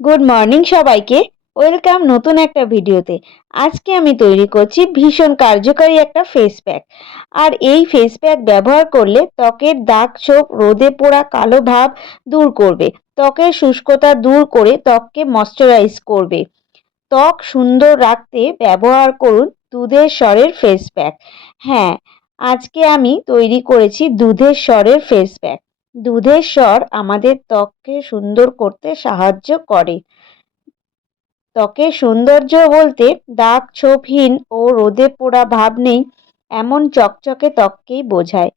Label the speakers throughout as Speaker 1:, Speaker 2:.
Speaker 1: Good morning সবাইকে। Welcome নতুন একটা ভিডিওতে। আজকে আমি তৈরি করছি ভীষণ কার্যকারী একটা ফেস প্যাক আর এই ফেস প্যাক ব্যবহার করলে ত্বকের দাগ ছোপ, রোদে পোড়া কালো ভাব দূর করবে। ত্বকের শুষ্কতা দূর করে ত্বককে ময়শ্চারাইজ করবে। ত্বক সুন্দর রাখতে ব্যবহার করুন দুধের স্বরের ফেস প্যাক হ্যাঁ আজকে আমি তৈরি করেছি দুধের স্বরের ফেস প্যাক দুধের স্বর আমাদের ত্বককে সুন্দর করতে সাহায্য করে। ত্বকের সৌন্দর্য বলতে দাগ, ছোপহীন ও রোদে পোড়া ভাব নেই, এমন চকচকে ত্বককেই বোঝায়।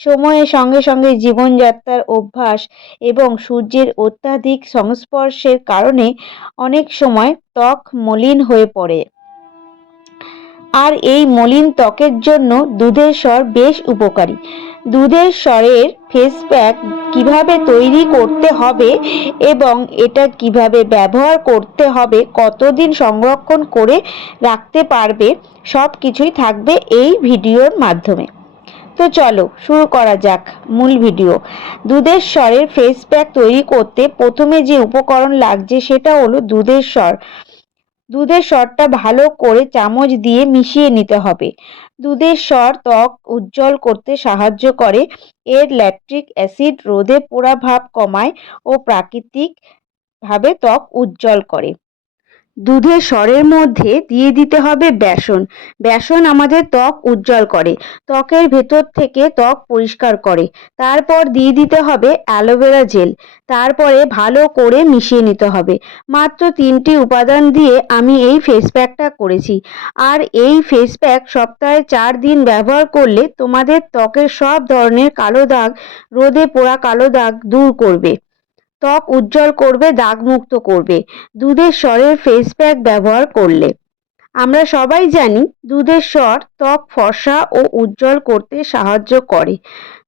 Speaker 1: সময়ের সঙ্গে সঙ্গে জীবনযাত্রার অভ্যাস এবং সূর্যের অত্যাধিক সংস্পর্শের কারণে অনেক সময় ত্বক মলিন হয়ে পড়ে। আর এই মলিন ত্বকের জন্য দুধের স্বর বেশ উপকারী। দুধের স্বরের ফেস প্যাক কীভাবে তৈরি করতে হবে এবং এটা কীভাবে ব্যবহার করতে হবে, কতদিন সংরক্ষণ করে রাখতে পারবে সব কিছুই থাকবে এই ভিডিওর মাধ্যমে। তো চলো, শুরু করা যাক মূল ভিডিও। দুধের স্বরের ফেস প্যাক তৈরি করতে প্রথমে যে উপকরণ লাগছে সেটা হলো দুধের স্বর। দুধের স্বরটা ভালো করে চামচ দিয়ে মিশিয়ে নিতে হবে। দুধের স্বর ত্বক উজ্জ্বল করতে সাহায্য করে। এর ল্যাকট্রিক অ্যাসিড রোদে পোড়া ভাব কমায় ও প্রাকৃতিকভাবে ত্বক উজ্জ্বল করে। দুধের স্বরের মধ্যে দিয়ে দিতে হবে বেসন। বেসন আমাদের ত্বক উজ্জ্বল করে। ত্বকের ভেতর থেকে ত্বক পরিষ্কার করে। তারপর দিয়ে দিতে হবে অ্যালোভেরা জেল। তারপরে ভালো করে মিশিয়ে নিতে হবে। মাত্র তিনটি উপাদান দিয়ে আমি এই ফেস প্যাকটা করেছি। আর এই ফেস প্যাক সপ্তাহে চার দিন ব্যবহার করলে তোমাদের ত্বকের সব ধরনের কালো দাগ, রোদে পোড়া কালো দাগ দূর করবে। ত্বক উজ্জ্বল করবে, দাগমুক্ত করবে। দুধের স্বরের ফেস প্যাক ব্যবহার করলে। আমরা সবাই জানি দুধের স্বর ত্বক ফর্সা ও উজ্জ্বল করতে সাহায্য করে।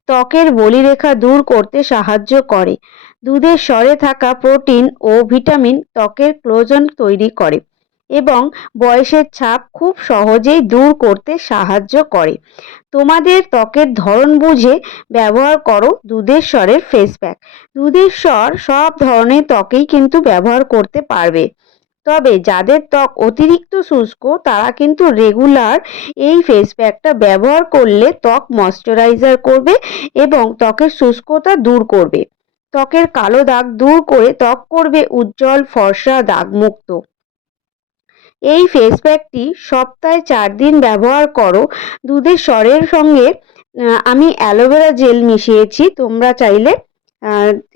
Speaker 1: ত্বকের বলিরেখা দূর করতে সাহায্য করে। দুধের স্বরে থাকা প্রোটিন ও ভিটামিন ত্বকের ক্লোজন তৈরি করে। এবং বয়সের ছাপ খুব সহজেই দূর করতে সাহায্য করে। তোমাদের ত্বকের ধরন বুঝে ব্যবহার করো দুধের স্বরের ফেস প্যাক দুধের স্বর সব ধরনের ত্বকেই কিন্তু ব্যবহার করতে পারবে। তবে যাদের ত্বক অতিরিক্ত শুষ্ক, তারা কিন্তু রেগুলার এই ফেস প্যাকটা ব্যবহার করলে ত্বক ময়শ্চারাইজার করবে এবং ত্বকের শুষ্কতা দূর করবে। ত্বকের কালো দাগ দূর করে ত্বক করবে উজ্জ্বল ফর্সা দাগমুক্ত। এই ফেস প্যাকটি সপ্তাহে চার দিন ব্যবহার করো। দুধের স্বরের সঙ্গে আমি অ্যালোভেরা জেল মিশিয়েছি। তোমরা চাইলে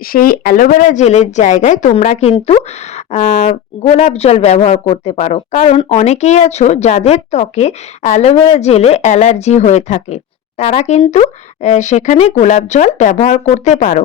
Speaker 1: সেই অ্যালোভেরা জেলের জায়গায় তোমরা কিন্তু গোলাপ জল ব্যবহার করতে পারো। কারণ অনেকেই আছো যাদের ত্বকে অ্যালোভেরা জেলে অ্যালার্জি হয়ে থাকে। তারা কিন্তু সেখানে গোলাপ জল ব্যবহার করতে পারো।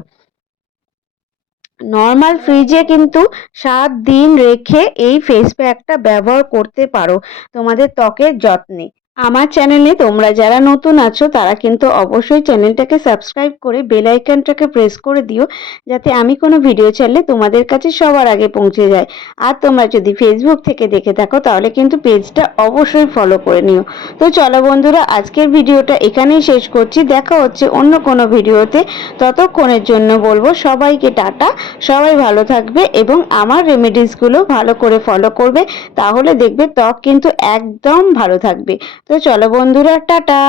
Speaker 1: নর্মাল ফ্রিজে কিন্তু সাত দিন রেখে এই ফেস প্যাকটা ব্যবহার করতে পারো। তোমাদের ত্বকের যত্নে। আমার চ্যানেলে তোমরা যারা নতুন আছো, তারা কিন্তু অবশ্যই চ্যানেলটাকে সাবস্ক্রাইব করে বেল আইকনটাকে প্রেস করে দিও, যাতে আমি কোনো ভিডিও ছাড়লে তোমাদের কাছে সবার আগে পৌঁছে যায়। আর তোমরা যদি ফেসবুক থেকে দেখে থাকো, তাহলে কিন্তু পেজটা অবশ্যই ফলো করে নিও। তো চলো বন্ধুরা, আজকের ভিডিওটা এখানেই শেষ করছি। দেখা হচ্ছে অন্য কোনো ভিডিওতে ততক্ষণের জন্য বলব সবাইকে টাটা, সবাই ভালো থাকবে এবং আমার রেমেডিসগুলো ভালো করে ফলো করবে। তাহলে দেখবে ত্বক কিন্তু একদম ভালো থাকবে। তো চলো বন্ধুরা টাটা।